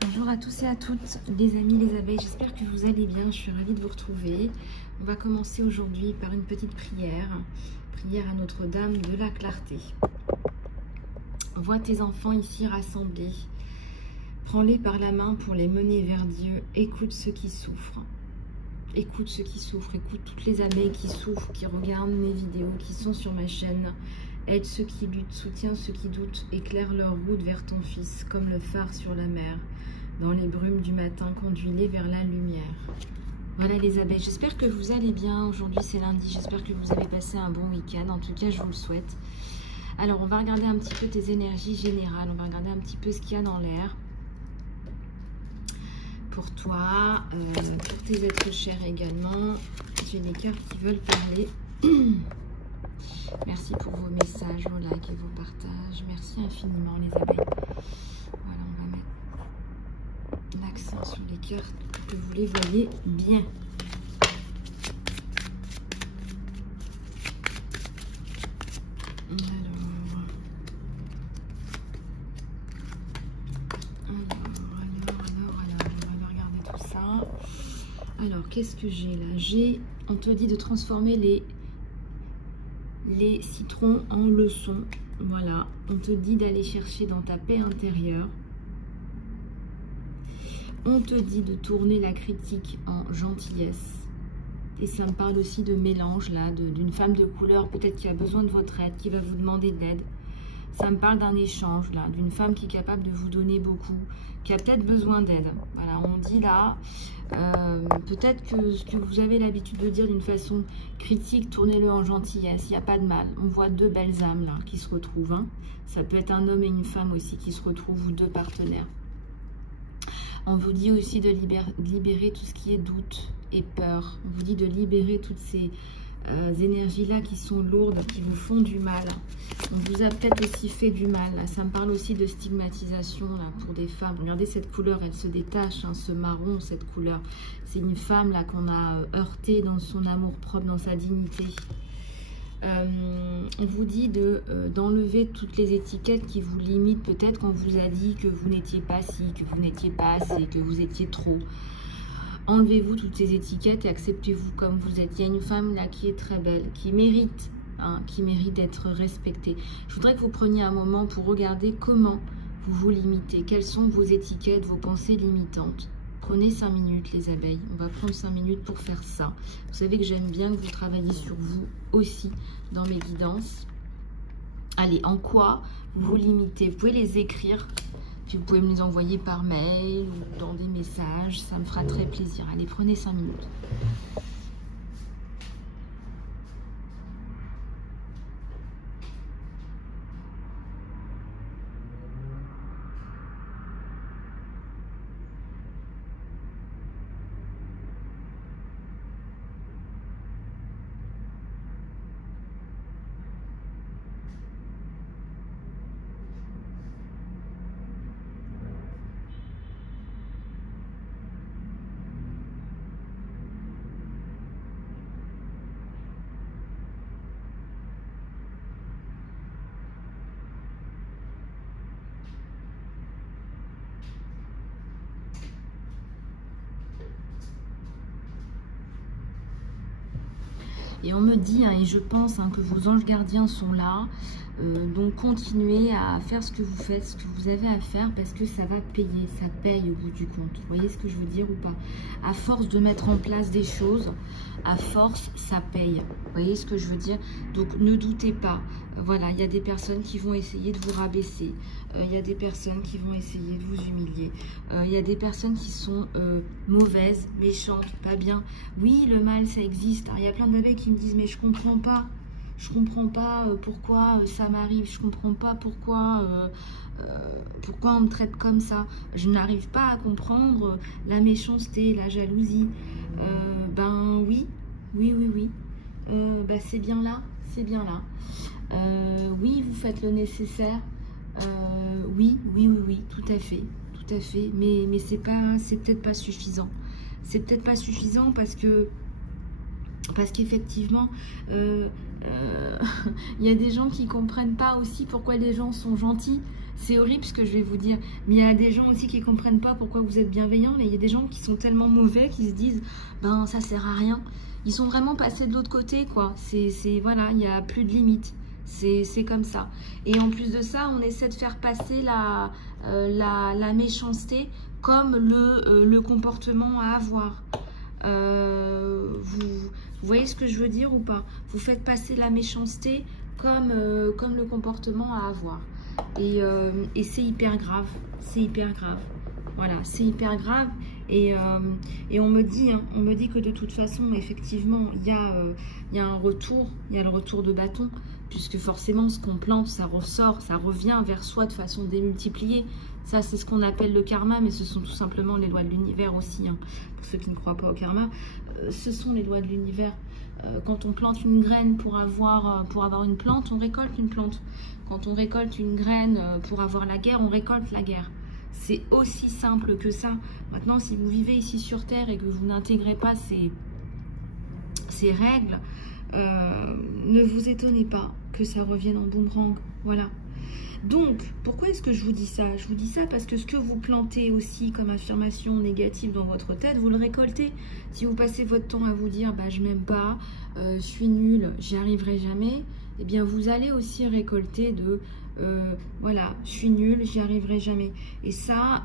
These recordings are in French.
Bonjour à tous et à toutes, les amis, les abeilles, j'espère que vous allez bien, je suis ravie de vous retrouver. On va commencer aujourd'hui par une petite prière, prière à Notre-Dame de la Clarté. Vois tes enfants ici rassemblés, prends-les par la main pour les mener vers Dieu, écoute ceux qui souffrent. Écoute ceux qui souffrent, écoute toutes les abeilles qui souffrent, qui regardent mes vidéos, qui sont sur ma chaîne. Aide ceux qui luttent, soutiens ceux qui doutent, éclaire leur route vers ton Fils, comme le phare sur la mer. Dans les brumes du matin, conduis-les vers la lumière. Voilà les abeilles, j'espère que vous allez bien. Aujourd'hui c'est lundi, j'espère que vous avez passé un bon week-end. En tout cas, je vous le souhaite. Alors, on va regarder un petit peu tes énergies générales. On va regarder un petit peu ce qu'il y a dans l'air. Pour toi, pour tes êtres chers également. J'ai des cartes qui veulent parler. Merci pour vos messages, vos likes et vos partages. Merci infiniment les abeilles. Voilà, on va mettre l'accent sur les cartes pour que vous les voyez bien. Alors, on va regarder tout ça. Alors, qu'est-ce que j'ai là? On te dit de transformer les citrons en leçons. Voilà, on te dit d'aller chercher dans ta paix intérieure. On te dit de tourner la critique en gentillesse. Et ça me parle aussi de mélange là, d'une femme de couleur peut-être qui a besoin de votre aide, qui va vous demander de l'aide. Ça me parle d'un échange là, d'une femme qui est capable de vous donner beaucoup, qui a peut-être besoin d'aide. Voilà, on dit là, peut-être que ce que vous avez l'habitude de dire d'une façon critique, tournez-le en gentillesse, il n'y a pas de mal. On voit deux belles âmes là qui se retrouvent. Hein. Ça peut être un homme et une femme aussi qui se retrouvent, ou deux partenaires. On vous dit aussi de libérer tout ce qui est doute et peur. On vous dit de libérer toutes ces énergies-là qui sont lourdes, qui vous font du mal. On vous a peut-être aussi fait du mal. Là. Ça me parle aussi de stigmatisation là, pour des femmes. Regardez cette couleur, elle se détache, hein, ce marron, cette couleur. C'est une femme là qu'on a heurtée dans son amour propre, dans sa dignité. On vous dit d'enlever toutes les étiquettes qui vous limitent. Peut-être qu'on vous a dit que vous n'étiez pas ci, que vous n'étiez pas assez, que vous étiez trop. Enlevez-vous toutes ces étiquettes et acceptez-vous comme vous êtes. Il y a une femme là qui est très belle, qui mérite d'être respectée. Je voudrais que vous preniez un moment pour regarder comment vous vous limitez. Quelles sont vos étiquettes, vos pensées limitantes. Prenez 5 minutes les abeilles, on va prendre 5 minutes pour faire ça. Vous savez que j'aime bien que vous travailliez sur vous aussi dans mes guidances. Allez, en quoi vous vous limitez? Vous pouvez les écrire, puis vous pouvez me les envoyer par mail ou dans des messages, ça me fera très plaisir. Allez, prenez 5 minutes. Et on me dit, hein, et je pense que vos anges gardiens sont là, donc continuez à faire ce que vous faites, ce que vous avez à faire, parce que ça va payer, ça paye au bout du compte. Vous voyez ce que je veux dire ou pas? À force de mettre en place des choses, à force, ça paye. Vous voyez ce que je veux dire? Donc ne doutez pas. Voilà, il y a des personnes qui vont essayer de vous rabaisser. Il y a des personnes qui vont essayer de vous humilier. Il y a des personnes qui sont mauvaises, méchantes, pas bien. Oui, le mal, ça existe. Alors, il y a plein d'abeilles qui me disent, mais je comprends pas. Je comprends pas pourquoi ça m'arrive. Je comprends pas pourquoi on me traite comme ça. Je n'arrive pas à comprendre la méchanceté, la jalousie. Ben oui. C'est bien là. C'est bien là. Oui, vous faites le nécessaire. Oui, tout à fait. Tout à fait. Mais c'est peut-être pas suffisant. C'est peut-être pas suffisant parce qu'effectivement, il y a des gens qui comprennent pas aussi pourquoi les gens sont gentils. C'est horrible ce que je vais vous dire, mais il y a des gens aussi qui ne comprennent pas pourquoi vous êtes bienveillant. Mais il y a des gens qui sont tellement mauvais qui se disent, ben ça sert à rien. Ils sont vraiment passés de l'autre côté, quoi. Voilà, il n'y a plus de limite. C'est comme ça. Et en plus de ça, on essaie de faire passer la méchanceté comme le comportement à avoir. Vous voyez ce que je veux dire ou pas? Vous faites passer la méchanceté comme le comportement à avoir. Et c'est hyper grave. C'est hyper grave. Voilà, c'est hyper grave. Et on me dit que de toute façon, effectivement, il y a un retour. Il y a le retour de bâton. Puisque forcément, ce qu'on plante, ça ressort, ça revient vers soi de façon démultipliée. Ça, c'est ce qu'on appelle le karma, mais ce sont tout simplement les lois de l'univers aussi. Hein. Pour ceux qui ne croient pas au karma, ce sont les lois de l'univers. Quand on plante une graine pour avoir une plante, on récolte une plante. Quand on récolte une graine pour avoir la guerre, on récolte la guerre. C'est aussi simple que ça. Maintenant, si vous vivez ici sur Terre et que vous n'intégrez pas ces règles, ne vous étonnez pas que ça revienne en boomerang. Voilà. Donc, pourquoi est-ce que je vous dis ça? Je vous dis ça parce que ce que vous plantez aussi comme affirmation négative dans votre tête, vous le récoltez. Si vous passez votre temps à vous dire bah, « je m'aime pas, je suis nulle, j'y arriverai jamais », eh bien vous allez aussi récolter de voilà, je suis nulle, j'y arriverai jamais. Et ça,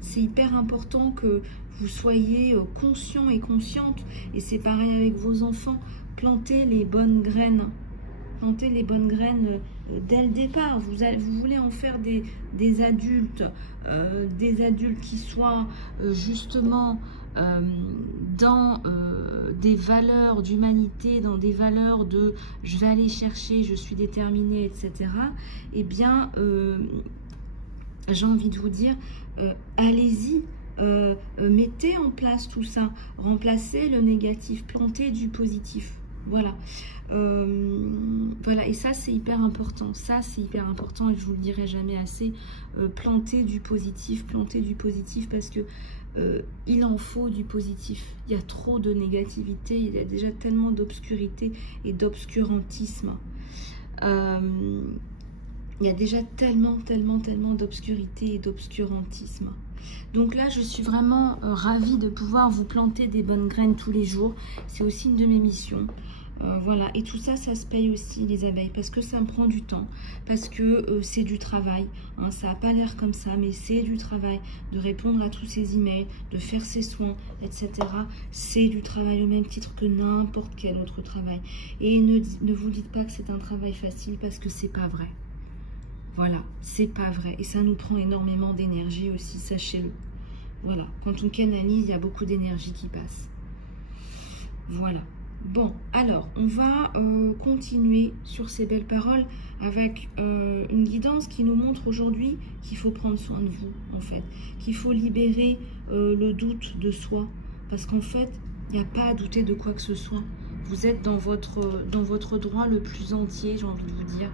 c'est hyper important que vous soyez conscient et consciente. Et c'est pareil avec vos enfants. Plantez les bonnes graines. Plantez les bonnes graines dès le départ. Vous voulez en faire des adultes qui soient justement dans des valeurs d'humanité, dans des valeurs de je vais aller chercher, je suis déterminée, etc. Eh bien, j'ai envie de vous dire, allez-y. Mettez en place tout ça, remplacez le négatif, plantez du positif. Voilà. Voilà, et ça c'est hyper important. Ça c'est hyper important et je vous le dirai jamais assez. Plantez du positif parce que il en faut du positif. Il y a trop de négativité, il y a déjà tellement d'obscurité et d'obscurantisme. Il y a déjà tellement d'obscurité et d'obscurantisme. Donc là, je suis vraiment ravie de pouvoir vous planter des bonnes graines tous les jours. C'est aussi une de mes missions. Voilà, et tout ça, ça se paye aussi, les abeilles, parce que ça me prend du temps, parce que c'est du travail. Hein, ça n'a pas l'air comme ça, mais c'est du travail. De répondre à tous ces emails, de faire ses soins, etc. C'est du travail au même titre que n'importe quel autre travail. Et ne vous dites pas que c'est un travail facile, parce que c'est pas vrai. Voilà, c'est pas vrai. Et ça nous prend énormément d'énergie aussi, sachez-le. Voilà, quand on canalise, il y a beaucoup d'énergie qui passe. Voilà. Bon, alors, on va continuer sur ces belles paroles avec une guidance qui nous montre aujourd'hui qu'il faut prendre soin de vous, en fait. Qu'il faut libérer le doute de soi. Parce qu'en fait, il n'y a pas à douter de quoi que ce soit. Vous êtes dans votre droit le plus entier, j'ai envie de vous dire.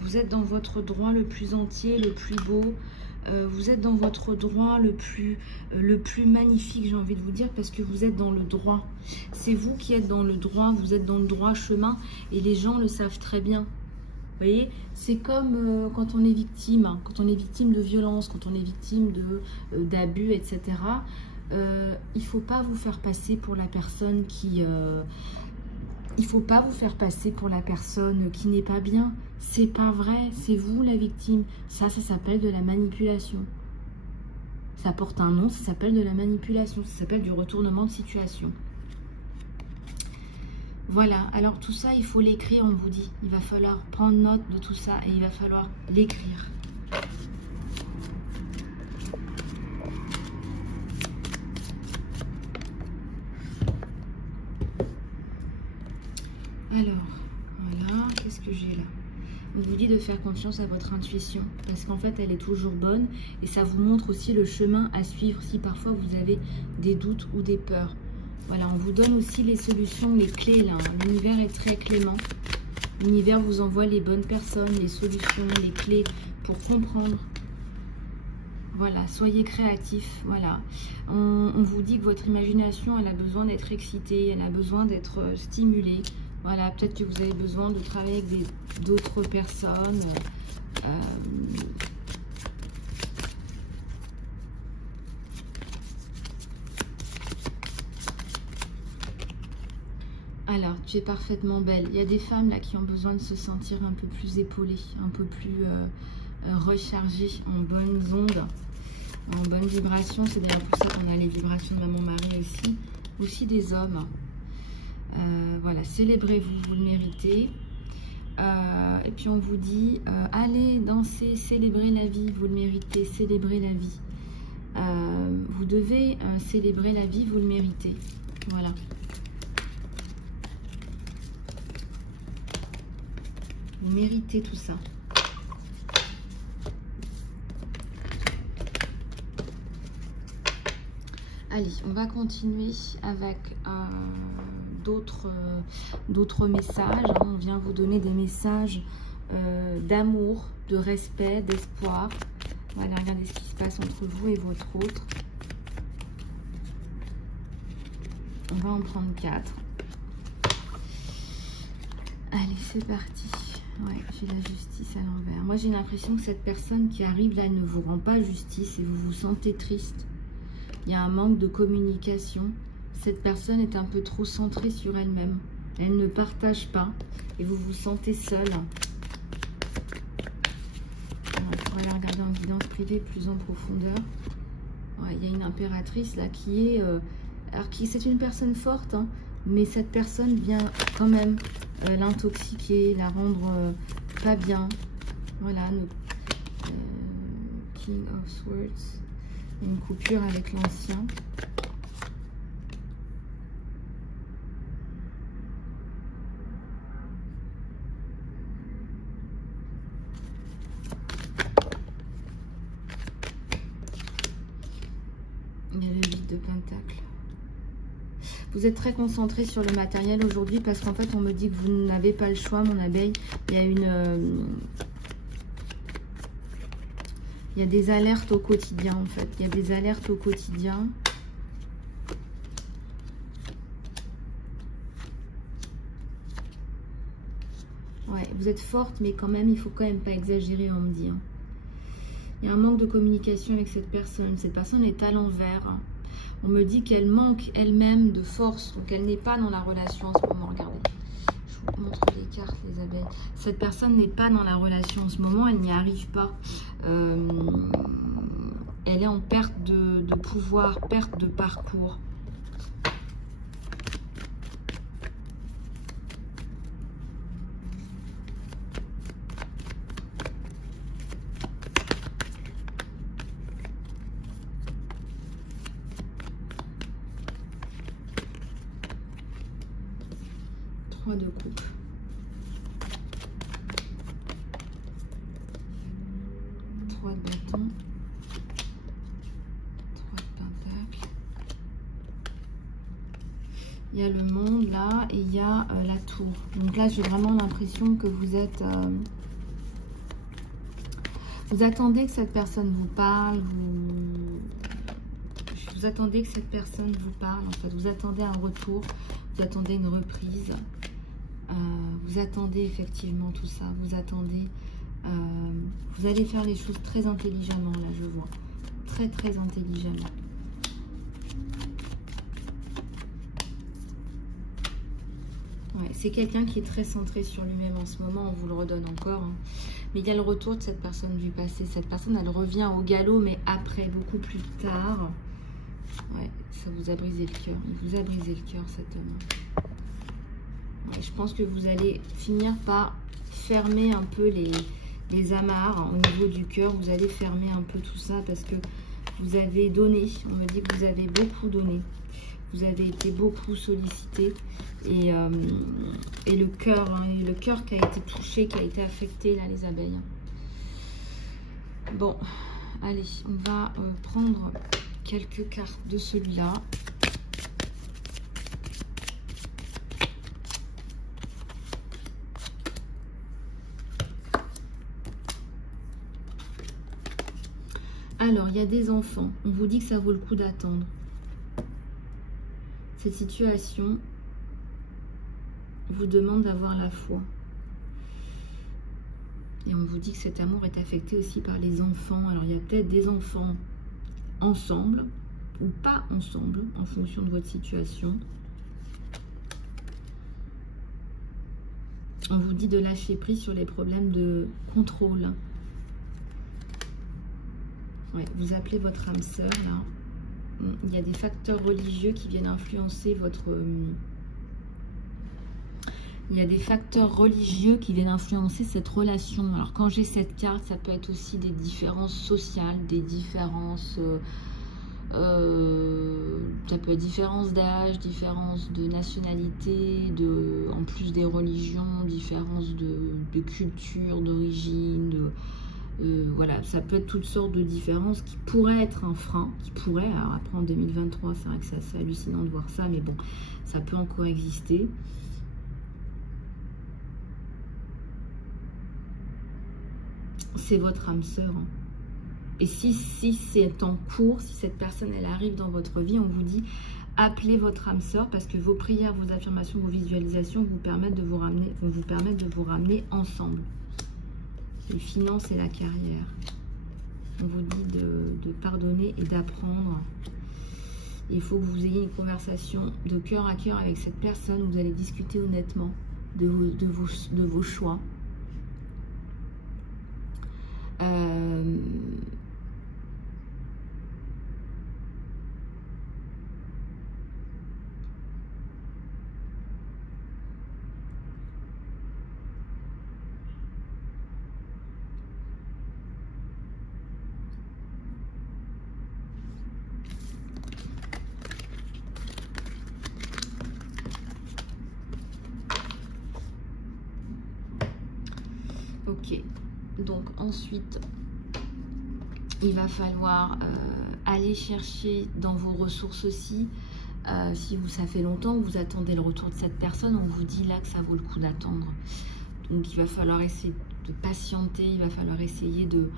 Vous êtes dans votre droit le plus entier, le plus beau. Vous êtes dans votre droit le plus magnifique, j'ai envie de vous dire, parce que vous êtes dans le droit. C'est vous qui êtes dans le droit, vous êtes dans le droit chemin, et les gens le savent très bien. Vous voyez, c'est comme quand on est victime, hein, quand on est victime de violence, quand on est victime d'abus, etc. Il ne faut pas vous faire passer pour la personne qui... il ne faut pas vous faire passer pour la personne qui n'est pas bien. C'est pas vrai, c'est vous la victime. Ça s'appelle de la manipulation. Ça porte un nom, ça s'appelle de la manipulation. Ça s'appelle du retournement de situation. Voilà, alors tout ça, il faut l'écrire, on vous dit. Il va falloir prendre note de tout ça et il va falloir l'écrire. Alors, voilà, qu'est-ce que j'ai là? On vous dit de faire confiance à votre intuition, parce qu'en fait, elle est toujours bonne, et ça vous montre aussi le chemin à suivre si parfois vous avez des doutes ou des peurs. Voilà, on vous donne aussi les solutions, les clés, là. L'univers est très clément. L'univers vous envoie les bonnes personnes, les solutions, les clés pour comprendre. Voilà, soyez créatifs, voilà. On vous dit que votre imagination, elle a besoin d'être excitée, elle a besoin d'être stimulée. Voilà, peut-être que vous avez besoin de travailler avec d'autres personnes. Alors, tu es parfaitement belle. Il y a des femmes là qui ont besoin de se sentir un peu plus épaulées, un peu plus rechargées, en bonnes ondes, en bonne vibration. C'est d'ailleurs pour ça qu'on a les vibrations de maman Marie aussi des hommes. Voilà, célébrez-vous, vous le méritez. Et puis on vous dit, allez danser, célébrer la vie, vous le méritez, célébrer la vie. Vous devez célébrer la vie, vous le méritez. Voilà. Vous méritez tout ça. Allez, on va continuer avec d'autres messages. On vient vous donner des messages d'amour, de respect, d'espoir. Voilà, regardez ce qui se passe entre vous et votre autre. On va en prendre 4. Allez, c'est parti. Ouais, j'ai la justice à l'envers. Moi, j'ai l'impression que cette personne qui arrive là, elle ne vous rend pas justice et vous vous sentez triste. Il y a un manque de communication. Cette personne est un peu trop centrée sur elle-même. Elle ne partage pas et vous vous sentez seul. On pourrait la regarder en guidance privée plus en profondeur. Ouais, il y a une impératrice là qui est... c'est une personne forte, hein, mais cette personne vient quand même l'intoxiquer, la rendre pas bien. Voilà, King of Swords. Une coupure avec l'ancien. Il y a le 8 de Pentacle. Vous êtes très concentré sur le matériel aujourd'hui parce qu'en fait on me dit que vous n'avez pas le choix, mon abeille. Il y a il y a des alertes au quotidien en fait. Il y a des alertes au quotidien. Ouais, vous êtes forte, mais quand même, il faut quand même pas exagérer, on me dit. Il y a un manque de communication avec cette personne. Cette personne est à l'envers. On me dit qu'elle manque elle-même de force, donc elle n'est pas dans la relation en ce moment. Regardez, je vous montre les cartes, les abeilles. Cette personne n'est pas dans la relation en ce moment, elle n'y arrive pas. Elle est en perte de pouvoir, perte de parcours. De coupe. 3 de bâton. 3 de pentacle. Il y a le monde là et il y a la tour. Donc là, j'ai vraiment l'impression que vous êtes... vous attendez que cette personne vous parle. Vous attendez que cette personne vous parle. En fait, vous attendez un retour. Vous attendez une reprise. Vous attendez effectivement tout ça, vous attendez, vous allez faire les choses très intelligemment, là je vois, très très intelligemment. Ouais, c'est quelqu'un qui est très centré sur lui-même en ce moment, on vous le redonne encore, hein. Mais il y a le retour de cette personne du passé, cette personne elle revient au galop, mais après, beaucoup plus tard. Ouais, ça vous a brisé le cœur, il vous a brisé le cœur cet homme. Je pense que vous allez finir par fermer un peu les amarres au niveau du cœur. Vous allez fermer un peu tout ça parce que vous avez donné. On me dit que vous avez beaucoup donné. Vous avez été beaucoup sollicité. Et le cœur, hein, le cœur qui a été touché, qui a été affecté, là, les abeilles. Bon, allez, on va prendre quelques cartes de celui-là. Alors, il y a des enfants. On vous dit que ça vaut le coup d'attendre. Cette situation, vous demande d'avoir la foi. Et on vous dit que cet amour est affecté aussi par les enfants. Alors il y a peut-être des enfants ensemble ou pas ensemble en fonction de votre situation. On vous dit de lâcher prise sur les problèmes de contrôle. Ouais, vous appelez votre âme sœur là. Il y a des facteurs religieux qui viennent influencer votre... Il y a des facteurs religieux qui viennent influencer cette relation. Alors quand j'ai cette carte, ça peut être aussi des différences sociales, des différences... ça peut être différence d'âge, différence de nationalité, en plus des religions, différence de culture, d'origine, voilà, ça peut être toutes sortes de différences qui pourraient être un frein, alors après en 2023, c'est vrai que c'est assez hallucinant de voir ça, mais bon, ça peut encore exister. C'est votre âme sœur, hein. Et si c'est en cours, si cette personne elle arrive dans votre vie, on vous dit appelez votre âme sœur parce que vos prières, vos affirmations, vos visualisations vont vous permettre de vous ramener ensemble. Les finances et la carrière. On vous dit de pardonner et d'apprendre. Il faut que vous ayez une conversation de cœur à cœur avec cette personne où vous allez discuter honnêtement de vos choix. Ok, donc ensuite, il va falloir aller chercher dans vos ressources aussi. Si ça fait longtemps que vous attendez le retour de cette personne, on vous dit là que ça vaut le coup d'attendre. Donc il va falloir essayer de patienter, il va falloir essayer de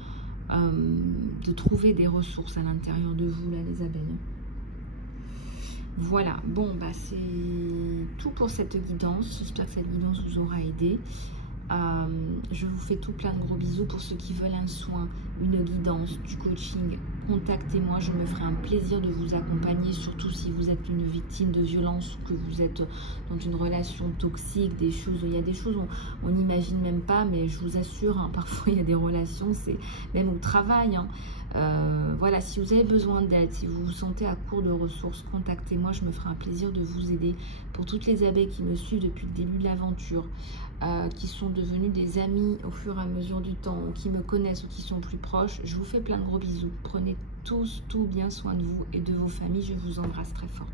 trouver des ressources à l'intérieur de vous, là, les abeilles. Voilà, bon, bah c'est tout pour cette guidance. J'espère que cette guidance vous aura aidé. Je vous fais tout plein de gros bisous. Pour ceux qui veulent un soin, une guidance, du coaching, contactez-moi, je me ferai un plaisir de vous accompagner, surtout si vous êtes une victime de violence ou que vous êtes dans une relation toxique, il y a des choses on n'imagine même pas, mais je vous assure, hein, parfois il y a des relations, c'est même au travail, hein. Voilà, si vous avez besoin d'aide, si vous vous sentez à court de ressources, contactez-moi, je me ferai un plaisir de vous aider. Pour toutes les abeilles qui me suivent depuis le début de l'aventure, qui sont devenus des amis au fur et à mesure du temps, qui me connaissent ou qui sont plus proches, je vous fais plein de gros bisous. Prenez tous tout bien soin de vous et de vos familles, je vous embrasse très fort.